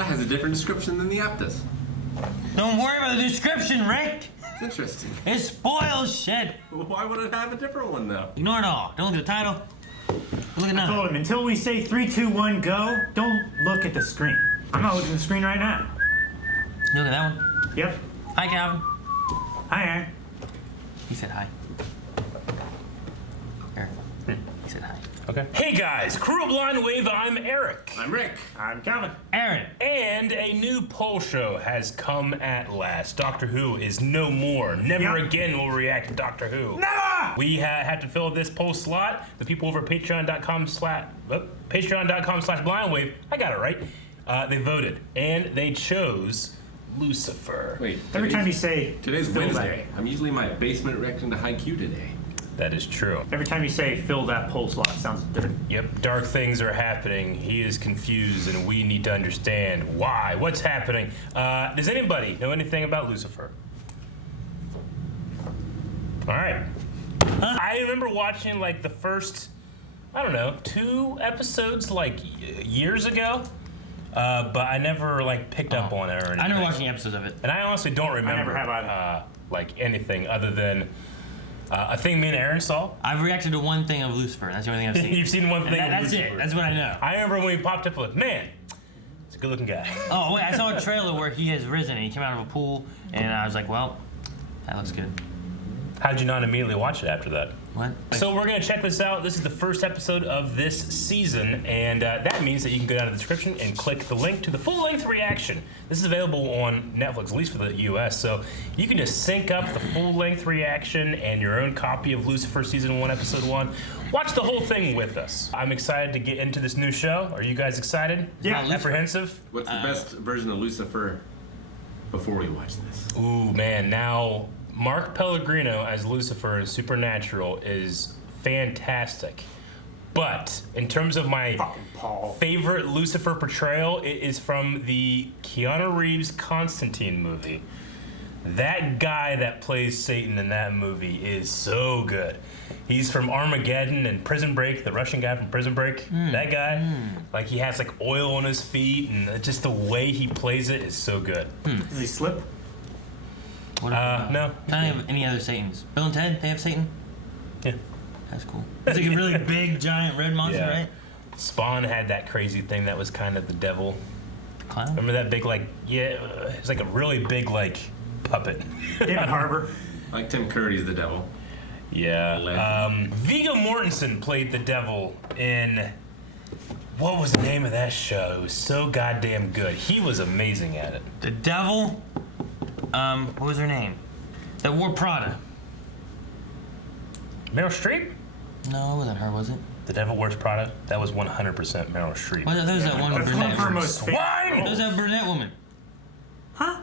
That has a different description than the app does. Don't worry about the description, Rick. It's interesting. It spoils shit. Well, why would it have a different one, though? Ignore it all. Don't look at the title. Look at I told him, until we say 3, 2, 1, go, don't look at the screen. I'm not looking at the screen right now. Look at that one. Yep. Hi, Calvin. Hi, Aaron. He said hi. Aaron. He said hi. Okay. Hey guys, Crew Blind Wave, I'm Eric. I'm Rick. I'm Calvin. Aaron. And a new poll show has come at last. Doctor Who is no more. Never again will we react to Doctor Who. Never! We had to fill this poll slot. The people over patreon.com/blindwave, I got it right. They voted, and they chose Lucifer. Wait. Every time you say Today's fill Wednesday. I'm usually in my basement reacting to Haikyuu today. That is true. Every time you say fill that poll slot, sounds different. Yep, dark things are happening. He is confused, and we need to understand why. What's happening? Does anybody know anything about Lucifer? All right. I remember watching like the first, I don't know, 2 episodes like years ago, but I never like picked up on it or anything. I never watched any episodes of it. And I honestly don't remember never have either. like anything other than a thing me and Aaron saw. I've reacted to one thing of Lucifer. That's the only thing I've seen. You've seen one thing of That's Lucifer. it. That's what I know. I remember when he popped up with, man, it's a good-looking guy. Oh, wait, I saw a trailer where he has risen and he came out of a pool, and I was like, well, that looks good. How did you not immediately watch it after that? What? So we're gonna check this out. This is the first episode of this season, and that means that you can go down to the description and click the link to the full-length reaction. This is available on Netflix, at least for the US, so you can just sync up the full-length reaction and your own copy of Lucifer Season 1, Episode 1. Watch the whole thing with us. I'm excited to get into this new show. Are you guys excited? Yeah. Apprehensive? What's the best version of Lucifer before we watch this? Ooh, man, now Mark Pellegrino as Lucifer in Supernatural is fantastic. But in terms of my favorite Lucifer portrayal, it is from the Keanu Reeves Constantine movie. That guy that plays Satan in that movie is so good. He's from Armageddon and Prison Break, the Russian guy from Prison Break. That guy, like he has like oil on his feet, and just the way he plays it is so good. Does he slip? What No. I don't have any other Satans. Bill and Ted, they have Satan? Yeah. That's cool. It's like a really big, giant red monster, right? Spawn had that crazy thing that was kind of the devil. Clown? Remember that big, like, it's like a really big, like, puppet. David Harbour. Like Tim Curry's the devil. Yeah. Viggo Mortensen played the devil in, what was the name of that show? It was so goddamn good. He was amazing at it. The devil, what was her name? That wore Prada. Meryl Streep? No, it wasn't her, was it? The Devil Wears Prada? That was 100% Meryl Streep. Well, there's that one brunette woman. Swine! There's that brunette woman. Huh?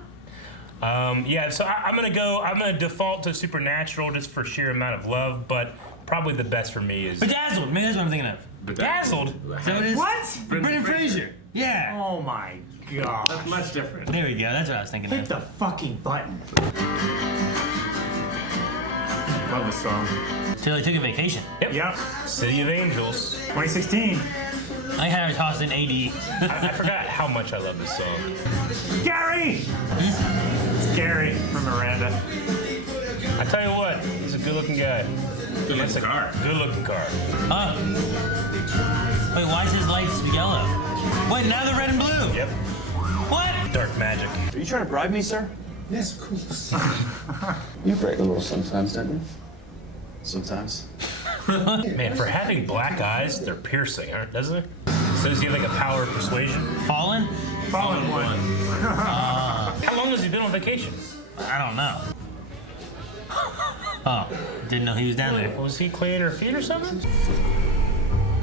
Yeah, so I'm gonna default to Supernatural just for sheer amount of love, but probably the best for me is Bedazzled. Maybe that's what I'm thinking of. Bedazzled. Is that what it is? What? Brendan Fraser. Yeah. Oh my god. That's much different. There we go. That's what I was thinking Hit of. the fucking button. Love this song. Till I took a vacation. Yep. City of Angels. 2016. I had her tossed in AD. I forgot how much I love this song. Gary! It's Gary from Miranda. I tell you what, he's a good-looking guy. Good-looking car. Good-looking car. Wait, why is his lights yellow? Wait, now they're red and blue. Yep. What? Dark magic. Are you trying to bribe me, sir? Yes, of course. You break the rules sometimes, don't you? Sometimes. Man, for having black eyes, they're piercing, doesn't it? So does he have like a power of persuasion? Fallen? Fallen one. How long has he been on vacation? I don't know. Oh, didn't know he was down there. Was he cleaning her feet or something?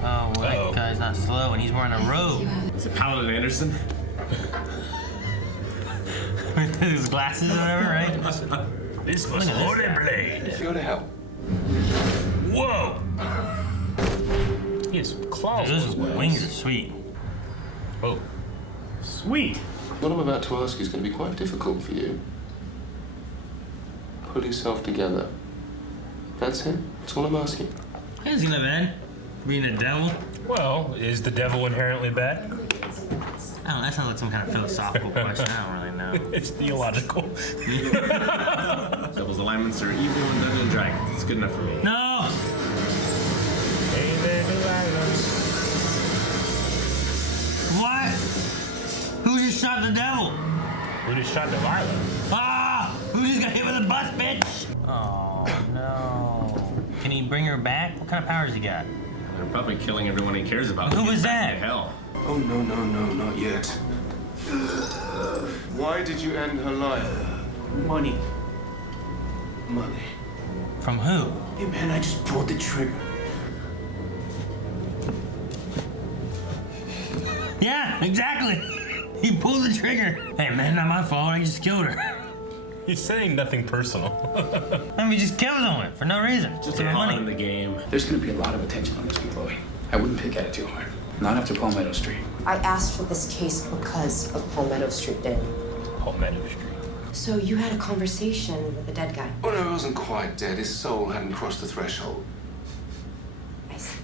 Oh, well, that guy's not slow, and he's wearing a robe. Is it Paladin Anderson? With his glasses or whatever, right? This was Holy Blade. If you want to help. Whoa! He has claws. Those on his wings are sweet. Oh. Sweet. What I'm about to ask is going to be quite difficult for you. Pull yourself together. That's it. That's all I'm asking. That isn't that bad. Being a devil. Well, is the devil inherently bad? I don't know, That sounds like some kind of philosophical question. I don't really know. It's theological. Devil's alignments are evil and Dungeons and Dragons. It's good enough for me. No! What? Who just shot the devil? Who just shot Delilah? Ah! Who just got hit with a bus, bitch? Oh, no. Can he bring her back? What kind of powers he got? They're probably killing everyone he cares about. Who was that? Hell. Oh, no, not yet. Why did you end her life? Money. Money. From who? Hey, man, I just pulled the trigger. Yeah, exactly. He pulled the trigger. Hey, man, not my fault. I just killed her. He's saying nothing personal. I mean, he just killed someone for no reason. Just for a pawn in money. the game. There's gonna be a lot of attention on this employee. I wouldn't pick at it too hard. Not after Palmetto Street. I asked for this case because of Palmetto Street Dead. Palmetto Street. So you had a conversation with the dead guy. Oh, no, he wasn't quite dead. His soul hadn't crossed the threshold. I see.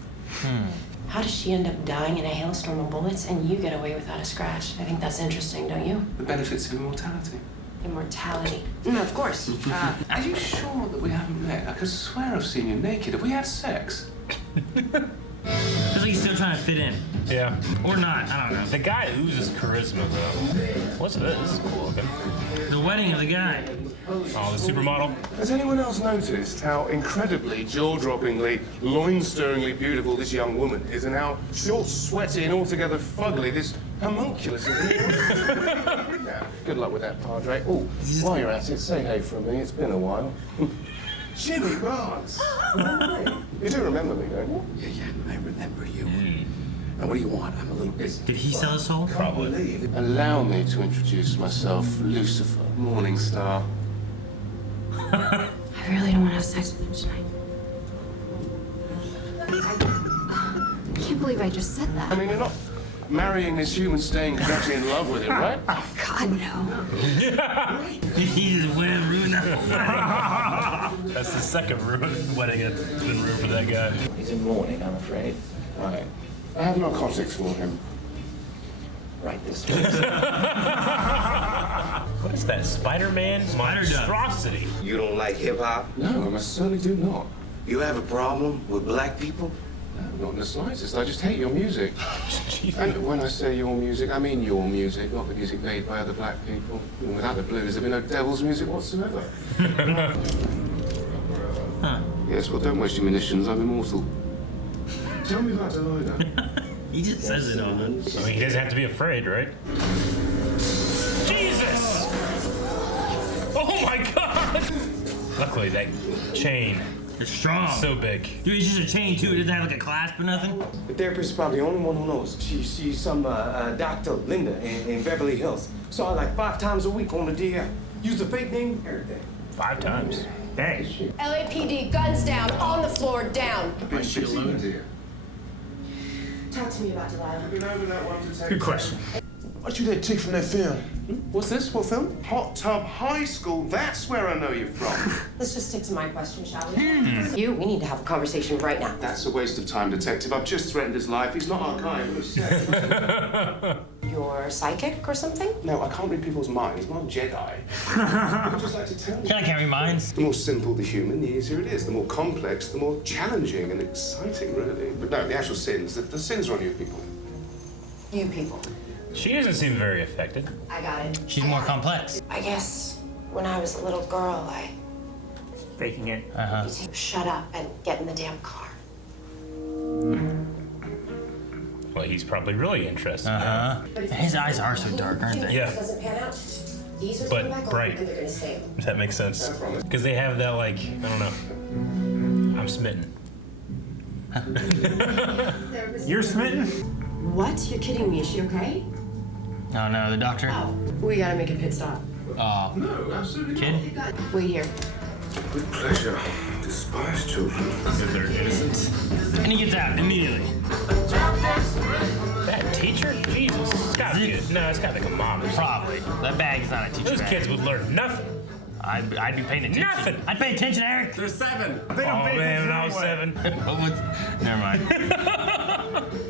How does she end up dying in a hailstorm of bullets and you get away without a scratch? I think that's interesting, don't you? The benefits of immortality. Immortality. No, of course. Are you sure that we haven't met? I could swear I've seen you naked. Have we had sex? Feels like he's still trying to fit in. Yeah. Or not, I don't know. The guy oozes charisma, though. What's this? This is cool looking. The wedding of the guy. Oh, the supermodel. Has anyone else noticed how incredibly, jaw-droppingly, loin-stirringly beautiful this young woman is, and how short, sweaty, and altogether fugly this homunculus is? Good luck with that, Padre. Oh, while you're at it, say hey for me. It's been a while. Jimmy Barnes. You do remember me, don't you? Yeah, I remember you. Now, what do you want? I'm a little busy. Did he sell his soul? Probably. Allow me to introduce myself, Lucifer, Morning Star. I really don't want to have sex with him tonight. I can't believe I just said I that. mean, you're not marrying this human stain because you're actually in love with him, right? God, no. He just went and ruined that. That's the second wedding that's been ruined for that guy. He's in mourning, I'm afraid. Right. I have narcotics for him. Right this way. What is that? Spider-Man? Spider Dog. Monstrosity. You don't like hip hop? No, I most certainly do not. You have a problem with black people? No, not in the slightest. I just hate your music. And when I say your music, I mean your music, not the music made by other black people. And without the blues, there'd be no devil's music whatsoever. Yes, well, don't waste your munitions. I'm immortal. Tell me about Delilah. He just says it all. I mean, he doesn't have to be afraid, right? Jesus! Oh my God! Luckily, that chain It's strong. so big. Dude, it's just a chain too. It doesn't have like a clasp or nothing. The therapist is probably the only one who knows. She's some Dr. Linda in Beverly Hills. Saw her like 5 times a week on the DL. Used a fake name, everything. 5 times. Dang. LAPD, guns down, on the floor, down. Why she alone, dear? Talk to me about Delilah. Been over that one to take. Good question. Aren't you that chick from that film? What's this? What film? Hot Tub High School. That's where I know you from. Let's just stick to my question, shall we? We need to have a conversation right now. That's a waste of time, Detective. I've just threatened his life. He's not our kind. You're psychic or something? No, I can't read people's minds. I'm not a Jedi. I'd just like to tell you. I can't read minds. The more simple the human, the easier it is. The more complex, the more challenging and exciting, really. But no, the actual sins, the sins are on you people. You people. She doesn't seem very affected. I got it. She's more complex. I guess when I was a little girl, I Faking it. shut up and get in the damn car. Well, he's probably really interested. His eyes are so dark, aren't they? Yeah. Doesn't pan out. These are But coming back on, bright. and they're gonna stay. If that makes sense. Because they have that, like, I don't know. I'm smitten. You're smitten? What? You're kidding me? Is she okay? Oh no, the doctor. Oh, we gotta make a pit stop. Oh, No, absolutely kid. Wait here. With pleasure. Despise children. If they're innocent. And he gets out immediately. That teacher? Jesus. It's gotta be good. No, it's gotta be like a mom or something. Probably. That bag's not a teacher Those bag. kids would learn nothing. I'd be paying attention. Nothing. I'd pay attention, Eric. There's 7. They don't Oh pay man, when I attention was anyway. 7. What's... Never mind.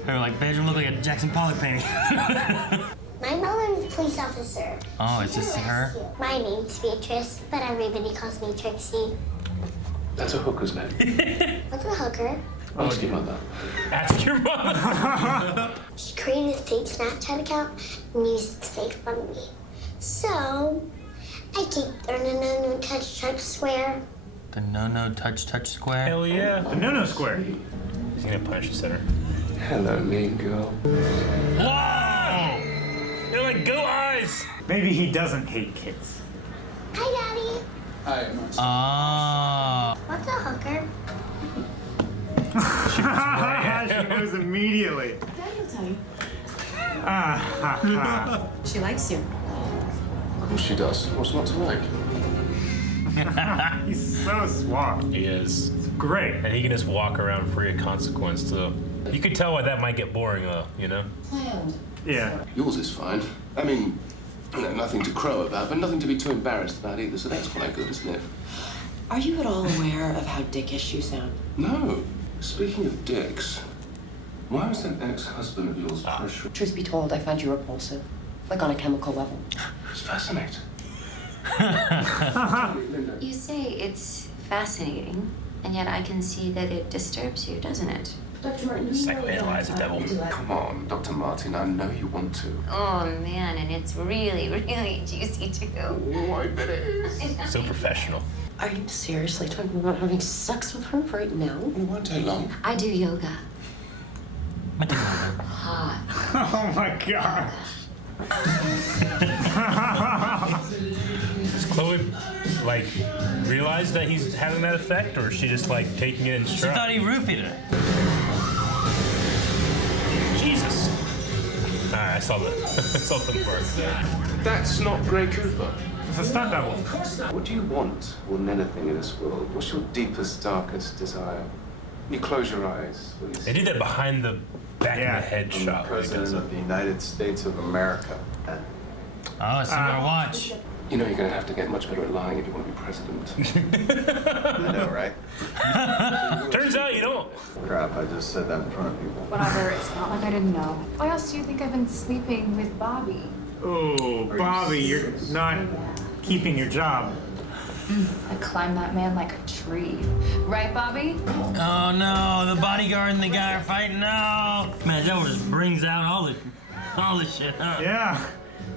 They were like, bedroom look like a Jackson Pollock painting. My mom is a police officer. Oh, it's just her? My name's Beatrice, but everybody calls me Trixie. That's a hooker's name. What's a hooker? Ask your mother. Ask your mother. She created a fake Snapchat account and used it to make fun of me. So, I keep learning a new touch swear. The no touch square? Hell yeah. The no square. He's gonna punch the center. Hello, mean girl. Whoa! They're like, go eyes! Maybe he doesn't hate kids. Hi, Daddy. Hi, Marcy. What's a hooker? She knows immediately. Daddy will tell you. She likes you. Of course she does. What's not to like? He's so smart. He is. Great. And he can just walk around free of consequence, too. You could tell why that might get boring, though, you know? Planned. Yeah. Yours is fine. I mean, nothing to crow about, but nothing to be too embarrassed about either, so that's quite good, isn't it? Are you at all aware of how dickish you sound? No. Speaking of dicks, why was that ex-husband of yours pressuring? Truth be told, I find you repulsive. Like on a chemical level. It's fascinating. You say it's fascinating, and yet I can see that it disturbs you, doesn't it? Dr. Martin, Psychoanalyze the devil. Come on, Dr. Martin, I know you want to. Oh man, and it's really, really juicy too. Oh, I bet it is. So professional. Are you seriously talking about having sex with her right now? It won't take long. I do yoga. Hot. Oh my god. Does Chloe, like, realize that he's having that effect, or is she just, like, taking it in She stride? thought he roofied her. Jesus. Alright, I saw the part. That's not Grey Cooper. It's a stunt double. What do you want more than anything in this world? What's your deepest, darkest desire? You close your eyes, please. They did that behind the back Yeah. of the head I'm shot. the Like, President of the United States of America. Oh, it's our watch. You know you're going to have to get much better at lying if you want to be president. I know, right? turns out you don't. Crap, I just said that in front of people. Whatever, it's not like I didn't know. Why else do you think I've been sleeping with Bobby? Oh, Bobby, you're not keeping your job. I climbed that man like a tree. Right, Bobby? Oh no, the bodyguard and the guy are fighting. No, man, that just brings out all the shit. Huh? Yeah.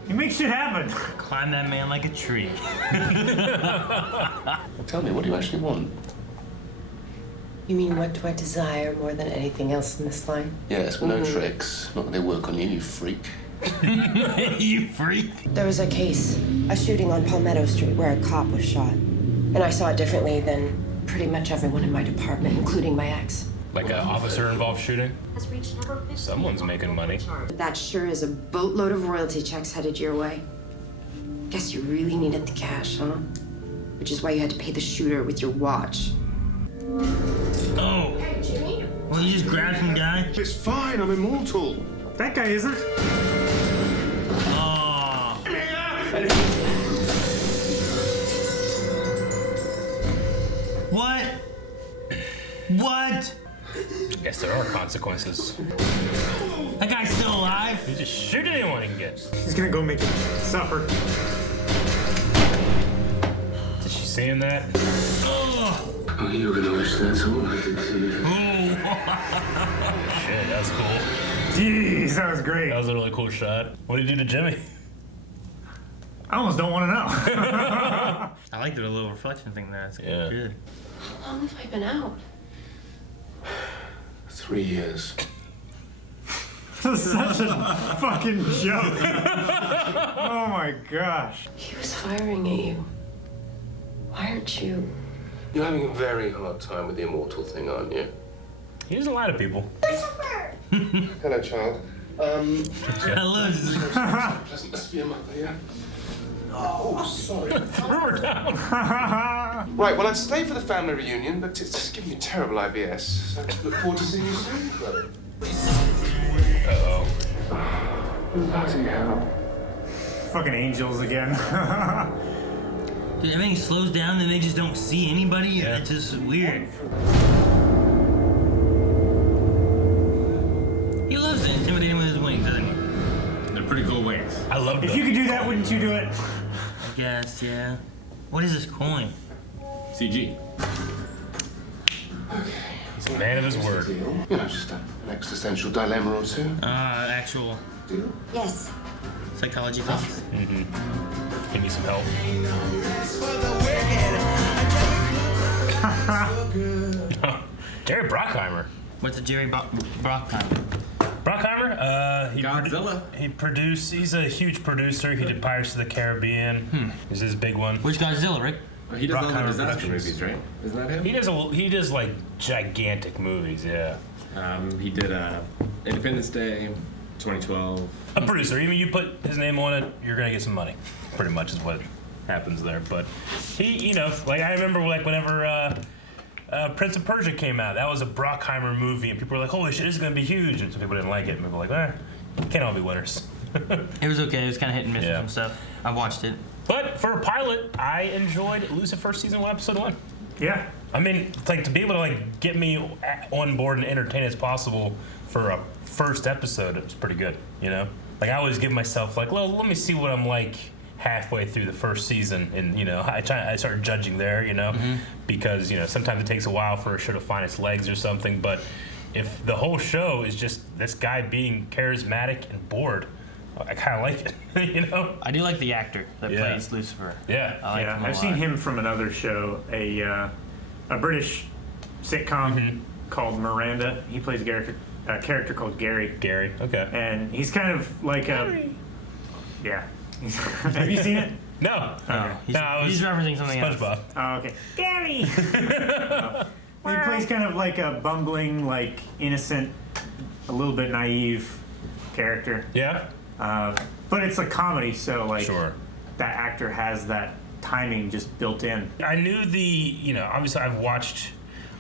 You make shit happen. Climb that man like a tree. Tell me, what do you actually want? You mean, what do I desire more than anything else in this line? Yes, but no tricks. Not that they work on you, you freak. You freak. There was a case, a shooting on Palmetto Street where a cop was shot. And I saw it differently than pretty much everyone in my department, including my ex. Like an officer-involved shooting? Someone's making money. That sure is a boatload of royalty checks headed your way. Guess you really needed the cash, huh? Which is why you had to pay the shooter with your watch. Oh. Well, you just grab some guy. It's fine, I'm immortal. That guy isn't. Oh. What? What? Guess there are consequences. That guy's still alive? You just shoot anyone he can get. He's gonna go make it suffer. Is she saying that? Oh. Oh, you were gonna wish that's all I did to you. Shit, that was cool. Jeez, that was great. That was a really cool shot. What did you do to Jimmy? I almost don't want to know. I like the little reflection thing there. It's Yeah. good. How long have I been out? 3 years. This is such a fucking joke. Oh my gosh. He was firing at you. Why aren't you? You're having a very hard time with the immortal thing, aren't you? He doesn't lie to people. Lucifer! Hello, child. Hello. Pleasant to see you, mother, yeah? Oh, sorry. Threw her down. Right, well, I'd stay for the family reunion, but it's just giving me terrible IBS. So I look forward to seeing you soon, Chloe. Uh-oh. Bloody hell. Fucking angels again. Dude, everything slows down and they just don't see anybody. Yeah. It's just weird. He loves to intimidate him with his wings, doesn't he? They're pretty cool wings. love If you could do that, wouldn't you do it? I guess, yeah. What is this coin? CG. He's a man of his word. You know, just an existential dilemma or two. Actual Deal? Yes. psychology class. Give me some help. Jerry Bruckheimer. What's a Jerry Bruckheimer? Bruckheimer? Godzilla. He produced. He's a huge producer. He did Pirates of the Caribbean. Is his big one. Which Godzilla, Rick? He does all the Bruckheimer disaster Productions. movies, right? Isn't that him? He does like gigantic movies. Yeah. He did Independence Day, 2012. A producer. Even you put his name on it, you're gonna get some money. Pretty much is what happens there. But he, you know, like I remember like whenever Prince of Persia came out, that was a Bruckheimer movie, and people were like, "Holy shit, this is gonna be huge!" And some people didn't like it. And people were like, can't all be winners." It was okay. It was kind of hit and miss with some stuff. I watched it. But for a pilot, I enjoyed Lucifer season 1, episode 1. Yeah. I mean, it's like to be able to like get me on board and entertain as possible for a first episode, it was pretty good. You know, like I always give myself like, well, let me see what I'm like halfway through the first season, and you know, I start judging there. You know, because you know sometimes it takes a while for a show to find its legs or something. But if the whole show is just this guy being charismatic and bored, I kind of like it, you know? I do like the actor that plays Lucifer. Yeah. I like him a I've lot. seen him from another show, a British sitcom called Miranda. He plays a character called Gary. Gary, okay. And he's kind of like yeah. Have you seen it? No. Okay. He's referencing something SpongeBob. else. Oh, okay. Gary! He plays kind of like a bumbling, like innocent, a little bit naive character. Yeah. But it's a comedy, so like Sure. that actor has that timing just built in. I knew you know, obviously I've watched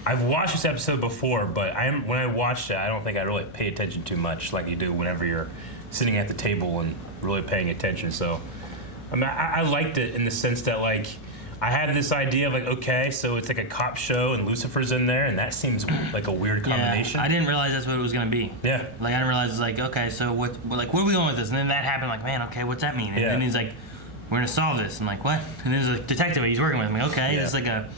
this episode before, but when I watched it, I don't think I really pay attention too much like you do whenever you're sitting at the table and really paying attention. So, I mean, I liked it in the sense that like I had this idea of like, okay, so it's like a cop show and Lucifer's in there, and that seems like a weird combination. Yeah, I didn't realize that's what it was gonna be. Yeah. Like I didn't realize it's like, okay, so where are we going with this? And then that happened. Like, man, okay, what's that mean? And then he's like, we're gonna solve this. I'm like, what? And there's a detective that he's working with. I'm like, okay, it's like a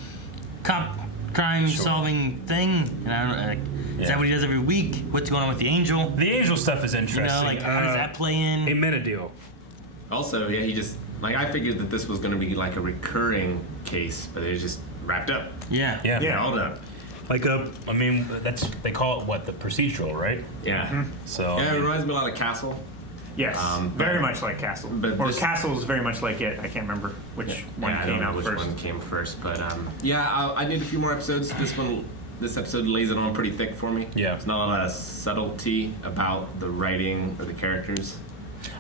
cop crime solving thing. And I don't like, is that what he does every week? What's going on with the angel? The angel stuff is interesting. You know, like how does that play in? Amenadiel. Also, yeah, he just like I figured that this was going to be like a recurring case, but it was just wrapped up. Yeah. Yeah. All done. Like I mean, they call it what, the procedural, right? Yeah. So yeah, it reminds me a lot of Castle. Yes, very much like Castle. Or Castle's very much like it. I can't remember which one came out which first. one came first, but yeah, I need a few more episodes. This episode lays it on pretty thick for me. Yeah. There's not a lot of subtlety about the writing or the characters.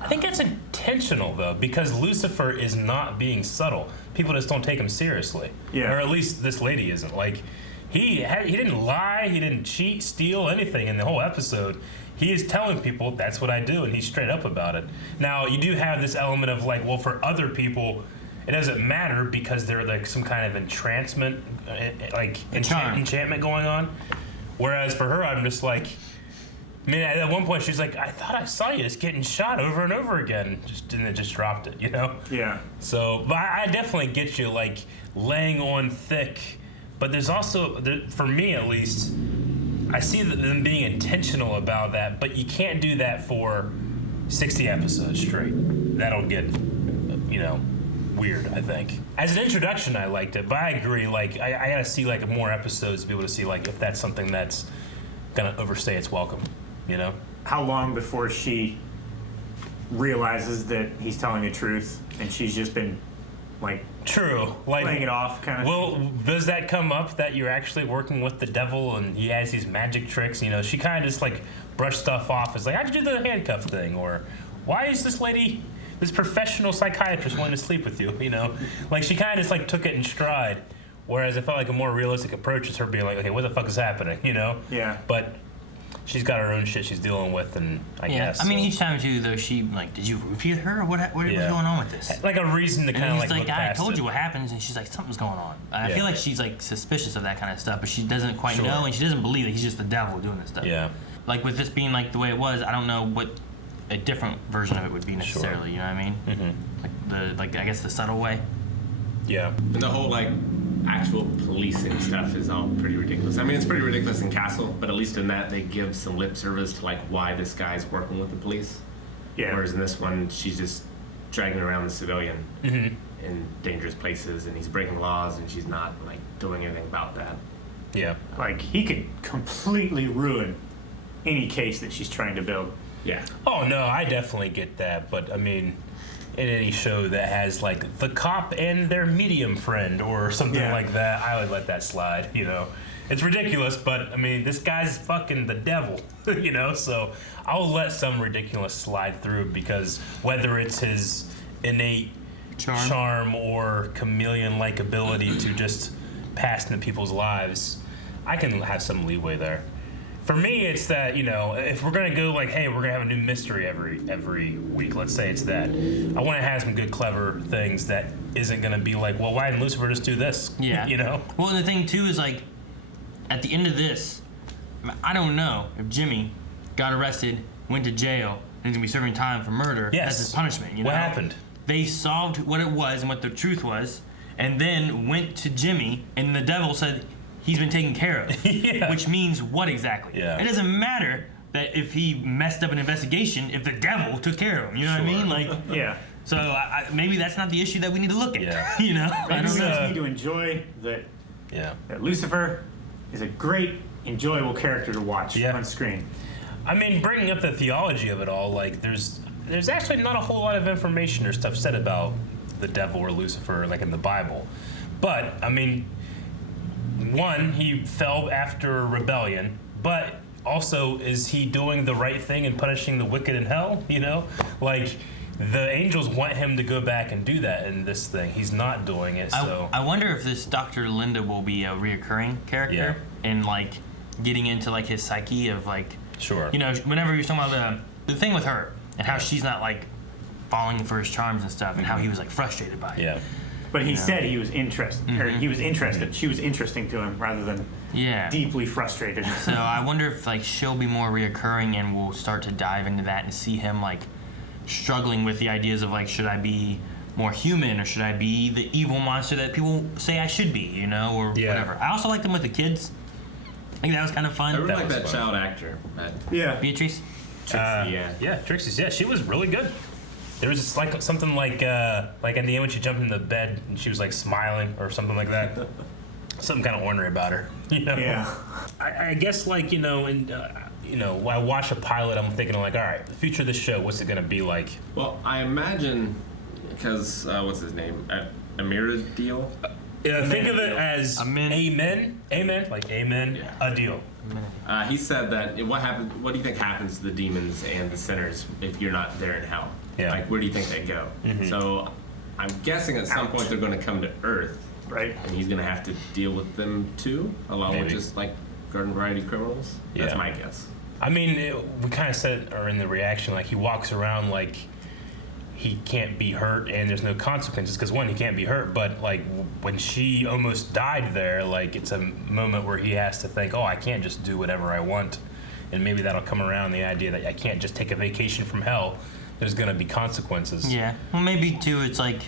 I think that's intentional though, because Lucifer is not being subtle. People just don't take him seriously. Yeah. Or at least this lady isn't. Like, he didn't lie, he didn't cheat, steal anything in the whole episode. He is telling people that's what I do, and he's straight up about it. Now, you do have this element of like, well, for other people, it doesn't matter because they're like some kind of entrancement, like enchantment going on. Whereas for her, I'm just like, I mean, at one point she's like, I thought I saw you just getting shot over and over again, and then just dropped it, you know? Yeah. So, but I definitely get you, like, laying on thick. But there's also, for me at least, I see them being intentional about that, but you can't do that for 60 episodes straight. That'll get, you know, weird, I think. As an introduction, I liked it, but I agree, like, I gotta see, like, more episodes to be able to see, like, if that's something that's gonna overstay its welcome, you know? How long before she realizes that he's telling the truth and she's just been, like, True. Like, playing it off, kind of? Well, does that come up that you're actually working with the devil and he has these magic tricks? You know, she kind of just, like, brushed stuff off as, like, how'd you do the handcuff thing? Or, why is this lady, this professional psychiatrist wanting to sleep with you, you know? Like, she kind of just, like, took it in stride. Whereas I felt like a more realistic approach is her being like, okay, what the fuck is happening, you know? Yeah. But she's got her own shit she's dealing with, and I guess. I mean, each time too, though, she like, did you roofie her? Or what was going on with this? Like a reason to kind of like look I past told it. you what happens, and she's like, something's going on. I feel like she's like suspicious of that kind of stuff, but she doesn't quite know, and she doesn't believe that he's just the devil doing this stuff. Yeah. Like with this being like the way it was, I don't know what a different version of it would be necessarily. You know what I mean? Mm-hmm. Like I guess the subtle way. Yeah. And the whole like actual policing stuff is all pretty ridiculous. I mean, it's pretty ridiculous in Castle, but at least in that they give some lip service to like why this guy's working with the police. Yeah. Whereas in this one, she's just dragging around the civilian Mm-hmm. in dangerous places, and he's breaking laws, and she's not like doing anything about that. Yeah. Like, he could completely ruin any case that she's trying to build. Yeah. Oh no, I definitely get that, but I mean, in any show that has like the cop and their medium friend or something like that, I would let that slide. You know, it's ridiculous, but I mean, this guy's fucking the devil. You know, so I'll let some ridiculous slide through because whether it's his innate charm or chameleon-like ability to just pass into people's lives, I can have some leeway there. For me, it's that, you know, if we're gonna go like, hey, we're gonna have a new mystery every week. Let's say it's that. I want to have some good, clever things that isn't gonna be like, well, why didn't Lucifer just do this? Yeah. You know. Well, the thing too is like, at the end of this, I don't know if Jimmy got arrested, went to jail, and is gonna be serving time for murder as his punishment. You know What happened? They solved what it was and what the truth was, and then went to Jimmy, and the devil said he's been taken care of. Which means what exactly? Yeah. It doesn't matter that if he messed up an investigation, if the devil took care of him. You know what I mean? Like, yeah. So maybe that's not the issue that we need to look at. Yeah. You know? Maybe I we don't just know. need to enjoy that. Yeah. That Lucifer is a great, enjoyable character to watch on screen. I mean, bringing up the theology of it all, like there's actually not a whole lot of information or stuff said about the devil or Lucifer, like in the Bible. But I mean, one, he fell after rebellion, but also, is he doing the right thing and punishing the wicked in hell? You know, like the angels want him to go back and do that in this thing. He's not doing it. So I wonder if this Dr. Linda will be a reoccurring character and like getting into like his psyche of like, sure, you know, whenever he was talking about the thing with her and how she's not like falling for his charms and stuff, and how he was like frustrated by it. Yeah. But he said he was interested, or he was interested. She was interesting to him rather than deeply frustrated. So I wonder if like she'll be more reoccurring, and we'll start to dive into that and see him like struggling with the ideas of like, should I be more human or should I be the evil monster that people say I should be, you know, or whatever. I also liked him with the kids. I think that was kind of fun. I really like that child actor. Beatrice. Trixie, Trixie. Yeah, she was really good. There was just like something like in the end when she jumped in the bed and she was like smiling or something like that. Something kind of ornery about her, you know. Yeah. I guess like you know, and you know, when I watch a pilot, I'm thinking like, all right, the future of this show, what's it gonna be like? Well, I imagine because what's his name, Amiradil. Yeah, think of it as amen, like amen, a deal. He said that what do you think happens to the demons and the sinners if you're not there in hell? Yeah. Like, where do you think they go? Mhm. So I'm guessing at some point they're going to come to Earth. Right. And he's going to have to deal with them too, along with just like garden variety criminals. That's my guess. I mean, we kind of said, or in the reaction, like he walks around like he can't be hurt and there's no consequences because one, he can't be hurt, but like when she almost died there, like it's a moment where he has to think, oh, I can't just do whatever I want, and maybe that'll come around the idea that I can't just take a vacation from hell. There's gonna be consequences. Yeah. Well, maybe too. It's like.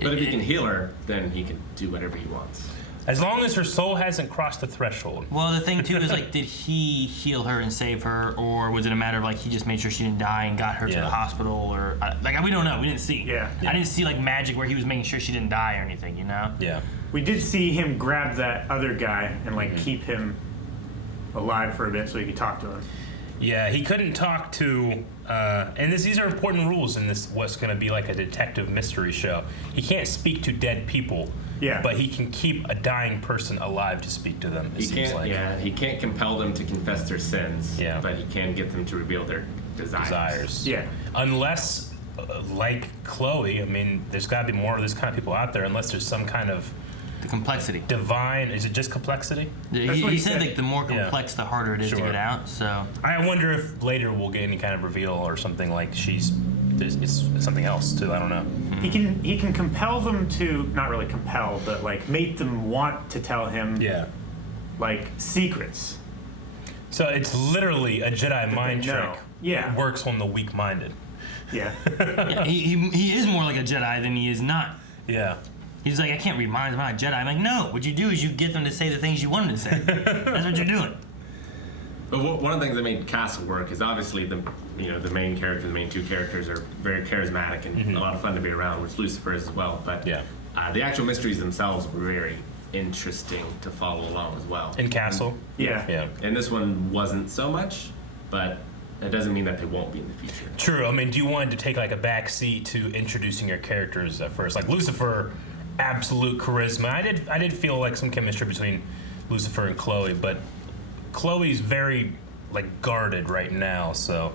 But if he can heal her, then he can do whatever he wants. As long as her soul hasn't crossed the threshold. Well, the thing too is like, did he heal her and save her, or was it a matter of like he just made sure she didn't die and got her to the hospital, or like we don't know. We didn't see. Yeah. I didn't see like magic where he was making sure she didn't die or anything. You know. Yeah. We did see him grab that other guy and like keep him alive for a bit so he could talk to him. Yeah, he couldn't talk to, and these are important rules in this, what's going to be like a detective mystery show. He can't speak to dead people, but he can keep a dying person alive to speak to them, it seems like. Yeah, he can't compel them to confess their sins, but he can get them to reveal their desires. Yeah. Unless, like Chloe, I mean, there's got to be more of this kind of people out there, unless there's some kind of the complexity. Divine, is it just complexity? He said like the more complex, the harder it is to get out. So I wonder if later we'll get any kind of reveal or something like it's something else too. I don't know. He can compel them to, not really compel, but like make them want to tell him like secrets. So it's literally a Jedi mind trick works on the weak-minded. Yeah. Yeah, he is more like a Jedi than he is not. Yeah. He's like, I can't read minds, I'm not a Jedi. I'm like, no, what you do is you get them to say the things you want them to say. That's what you're doing. But one of the things that made Castle work is obviously the main character, the main two characters are very charismatic and a lot of fun to be around, which Lucifer is as well. But the actual mysteries themselves were very interesting to follow along as well. In Castle? Yeah. And this one wasn't so much, but that doesn't mean that they won't be in the future. True. I mean, do you want to take like a back seat to introducing your characters at first? Like Lucifer, absolute charisma. I did feel like some chemistry between Lucifer and Chloe, but Chloe's very like guarded right now, so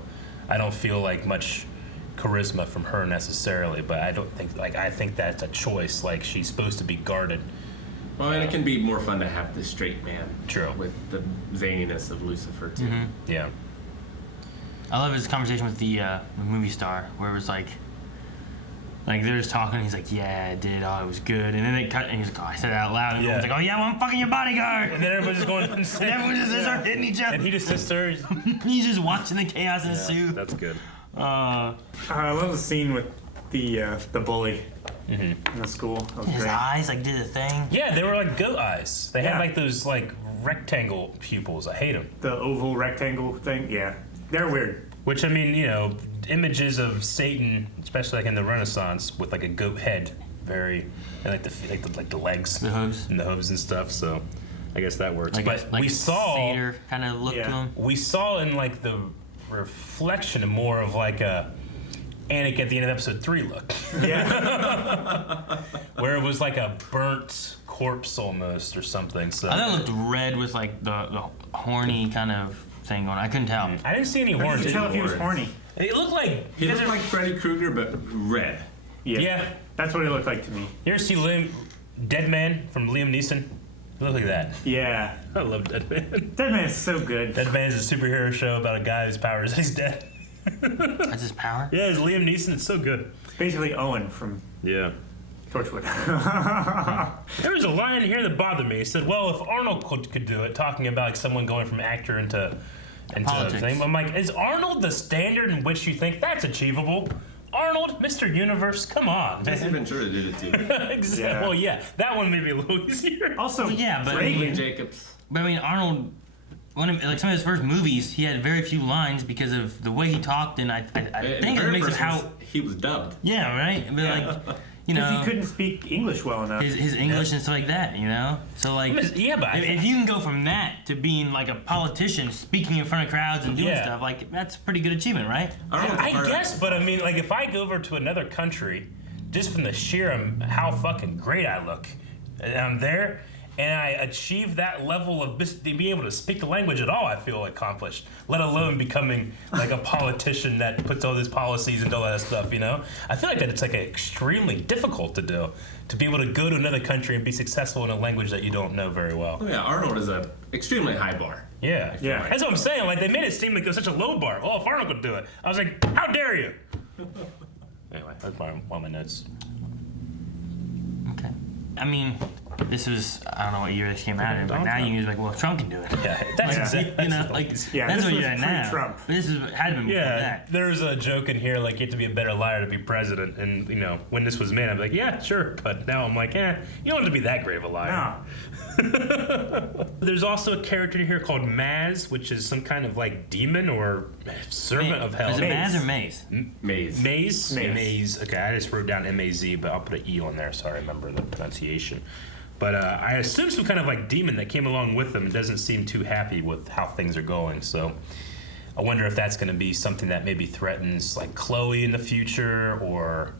I don't feel like much charisma from her necessarily. But I think that's a choice. Like she's supposed to be guarded. Well, and it can be more fun to have the straight man. True. With the zaniness of Lucifer too. Yeah. I love his conversation with the movie star, where it was like they're just talking. He's like, "Yeah, I did. Oh, it was good." And then they cut, and he's like, "Oh, I said it out loud." And everyone's like, "Oh yeah, well, I'm fucking your bodyguard." And then everyone's just going insane. And everyone just start hitting each other. And he just sits there. He's just watching the chaos ensue. That's good. I love the scene with the bully in the school. That was His great. eyes like did a thing. Yeah, they were like goat eyes. They had like those like rectangle pupils. I hate them. The oval rectangle thing. Yeah, they're weird. Which, I mean, images of Satan, especially like in the Renaissance, with like a goat head, very, and like the legs, the hooves, and the hooves and stuff. So, I guess that works. Like but like we saw satyr kind of look to him. We saw in like the reflection more of like a Anik at the end of episode 3 look. Yeah. Where it was like a burnt corpse almost or something. So I thought it looked red with like the horny kind of thing going on. I couldn't tell. I didn't see any horns. I couldn't tell if he was horny. It looked like he looked like Freddy Krueger, but red. Yeah. That's what it looked like to me. You ever see Dead Man from Liam Neeson? It looked like that. Yeah. I love Dead Man. Dead Man is so good. Dead Man is a superhero show about a guy whose power is he's dead. That's his power? Yeah, it's Liam Neeson. It's so good. It's basically Owen from Torchwood. There was a line here that bothered me. He said, well, if Arnold could do it, talking about like someone going from actor into politics. Thing. I'm like, is Arnold the standard in which you think that's achievable? Arnold, Mr. Universe, come on. Jesse Ventura did it too. Exactly. Yeah. Well, yeah, that one may be a little easier. Also, Well, yeah, but Reagan. Jacobs. But I mean, Arnold, some of his first movies, he had very few lines because of the way he talked, and I think it makes it how he was dubbed. Yeah, right. But like, you know, Because he couldn't speak English well enough. his English and stuff like that, you know. So like, Yeah, but if you can go from that to being like a politician, speaking in front of crowds and doing stuff, like that's a pretty good achievement, right? I guess, but I mean, like, if I go over to another country, just from the sheer how fucking great I look, and I'm there, and I achieve that level of being able to speak the language at all, I feel accomplished. Let alone becoming like a politician that puts all these policies and all that stuff. You know, I feel like that it's like extremely difficult to do, to be able to go to another country and be successful in a language that you don't know very well. Oh, yeah, Arnold is a extremely high bar. Yeah, Yeah. That's what I'm saying. Like they made it seem like it was such a low bar. Oh, if Arnold could do it, I was like, how dare you? Anyway, that's one of my notes. Okay. I mean, this was, I don't know what year this came out in, but now you can just like, well, Trump can do it. Yeah, that's exactly. You know, like, Yeah, that's this what was you're at now. pre-Trump. But this had been before that. There's a joke in here like you have to be a better liar to be president, and when this was made, I'm like, yeah, sure, but now I'm like, you don't have to be that great of a liar. No. There's also a character here called Maz, which is some kind of like demon or servant of hell. Is it Maz or Maze? Maze. Maze? Maze. Maze. Okay, I just wrote down M-A-Z, but I'll put an E on there so I remember the pronunciation. But I assume some kind of like demon that came along with them and doesn't seem too happy with how things are going. So I wonder if that's going to be something that maybe threatens like Chloe in the future, or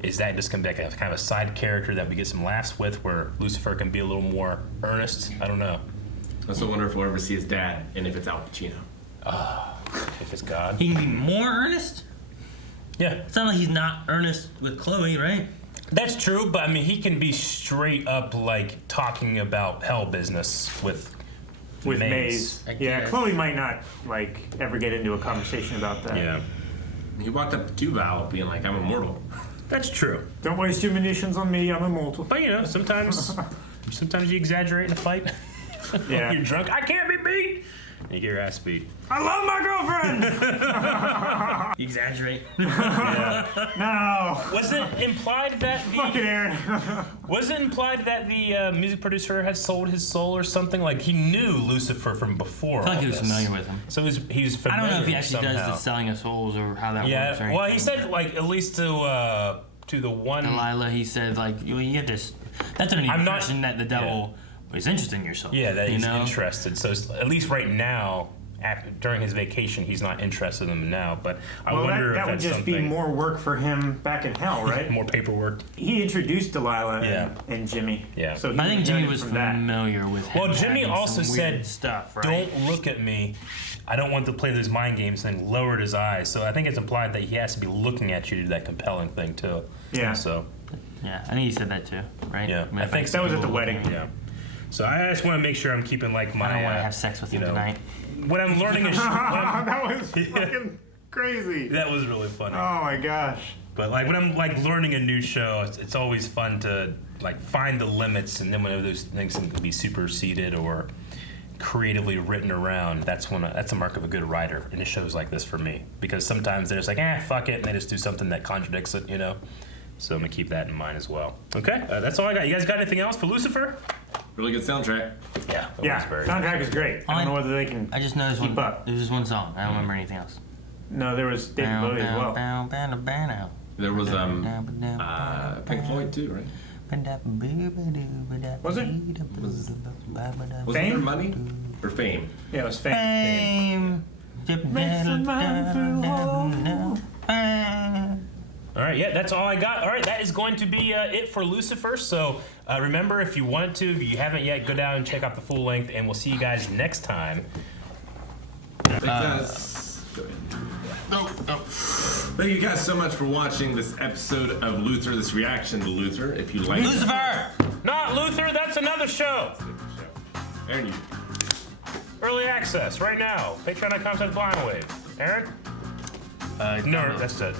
is that just going to be like a kind of a side character that we get some laughs with, where Lucifer can be a little more earnest? I don't know. I also wonder if we'll ever see his dad, and if it's Al Pacino. If it's God. He can be more earnest? Yeah. It's not like he's not earnest with Chloe, right? That's true, but I mean, he can be straight up like talking about hell business with Maze. Yeah, guess. Chloe might not like ever get into a conversation about that. Yeah, He walked up to Val being like, I'm immortal. that's true. Don't waste your munitions on me. I'm immortal. But sometimes you exaggerate in a fight. Yeah. You're drunk. I can't be beat. You get your ass beat. I love my girlfriend. You exaggerate. No. Was it implied that Fucking Aaron. Was it implied that the music producer had sold his soul or something? Like he knew Lucifer from before. I feel like he was familiar with him. So he's familiar. I don't know if he actually somehow. does the selling of souls or how that works. Or Well, he said like at least to the one Delilah. He said like you get this. That's an impression that the devil is interested in your soul. Yeah, that he's know? interested. So at least right now, during his vacation, he's not interested in them now. But I wonder if that would that's just something. be more work for him back in hell, right? More paperwork. He introduced Delilah and Jimmy. Yeah. So he I think Jimmy learned was from that. familiar with him. Well, Jimmy having also some said, weird stuff, right? "Don't look at me. I don't want to play those mind games," and lowered his eyes. So I think it's implied that he has to be looking at you to do that compelling thing too. Yeah. So. Yeah, I think he said that too, right? Yeah, I think that was at the wedding. Yeah. So I just want to make sure I'm keeping like my. I don't want to have sex with him tonight. When I'm learning a that was fucking crazy. That was really funny. Oh my gosh. But like when I'm like learning a new show, it's always fun to like find the limits, and then whenever those things can be superseded or creatively written around, that's a mark of a good writer in shows like this for me. Because sometimes they're just like, fuck it, and they just do something that contradicts it, So I'm gonna keep that in mind as well. Okay, that's all I got. You guys got anything else for Lucifer? Really good soundtrack. Yeah, soundtrack is great. I don't know whether they can. I just noticed keep up. There's just one song. I don't remember anything else. No, there was David Bowie as well. There was Pink Floyd too, right? Was it? Was there Money or Fame? Yeah, it was Fame. All right, yeah, that's all I got. All right, that is going to be it for Lucifer. So remember, if you want to, if you haven't yet, go down and check out the full length, and we'll see you guys next time. Thank you guys so much for watching this episode of Luther, this reaction to Luther. If you like Lucifer! Not Luther, that's another show. Aaron, you. Early access right now. Patreon.com/blindwave. Aaron? No, that's it.